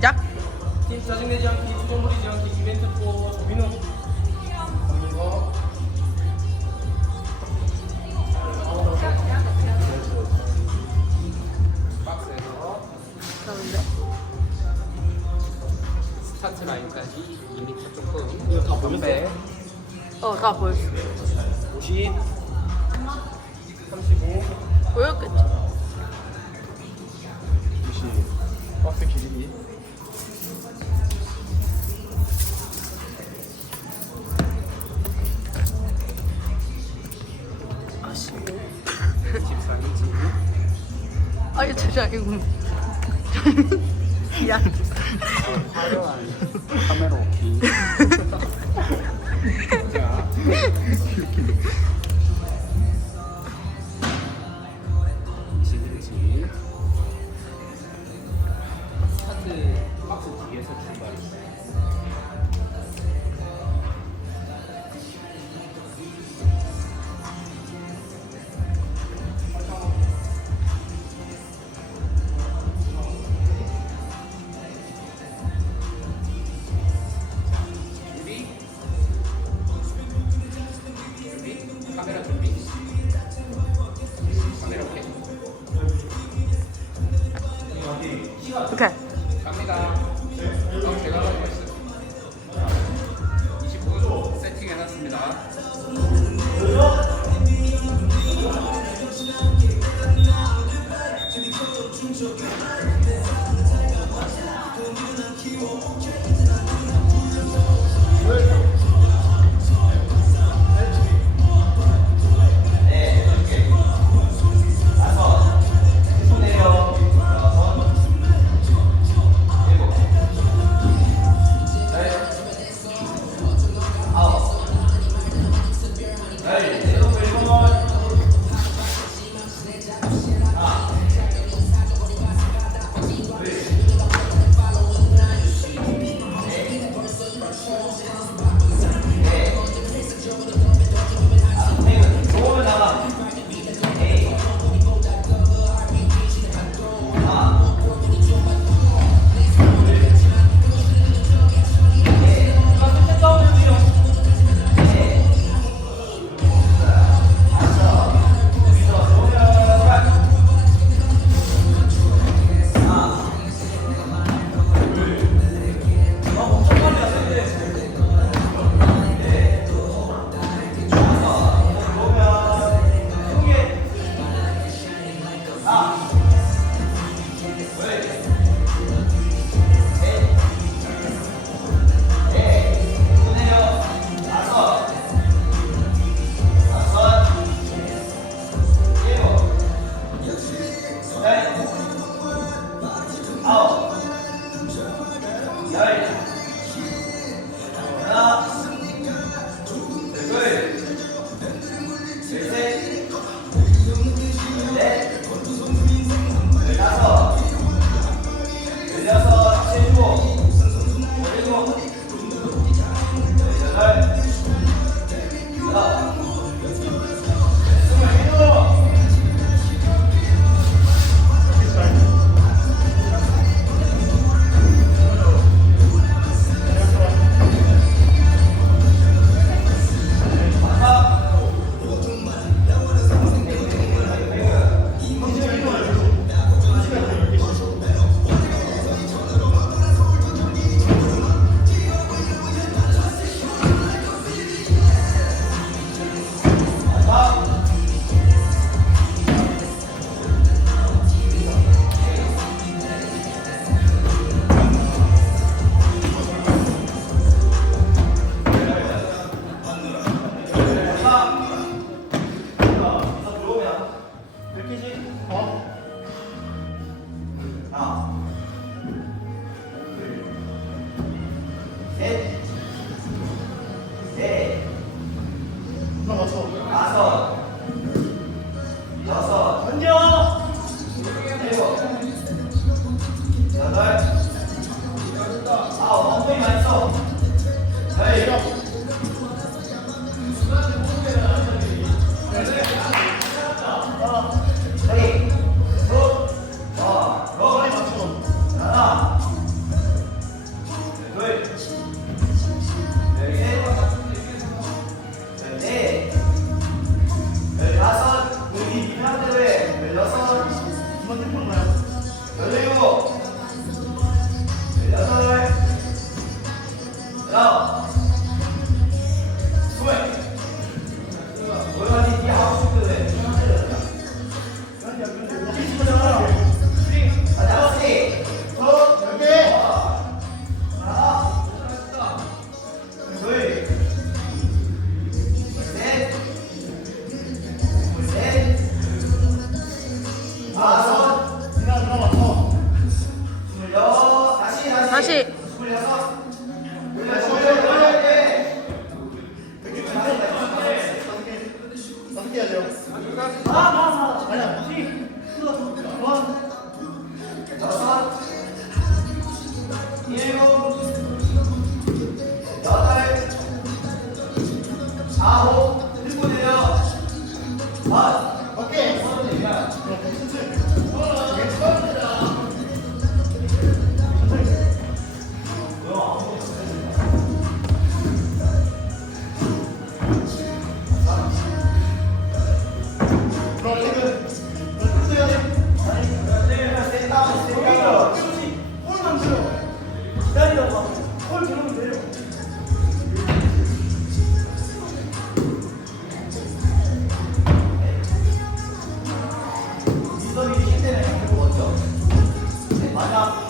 시작. 팀 짜증내지 않기, 수정 부리지 않기, 이벤트 포 조민우. 박스에서 그런데 스타트 라인까지 2m 조금. 이거 다 보였어요? 어 나 보였어. 50, 35, 보였겠지. 90. 박스 길이. 아씨. 14인치. 아니 진짜 이거. 미안. 화려한 카메라. 자, 다시. 아홉 만약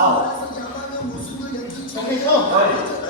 아우. 정리죠? 네.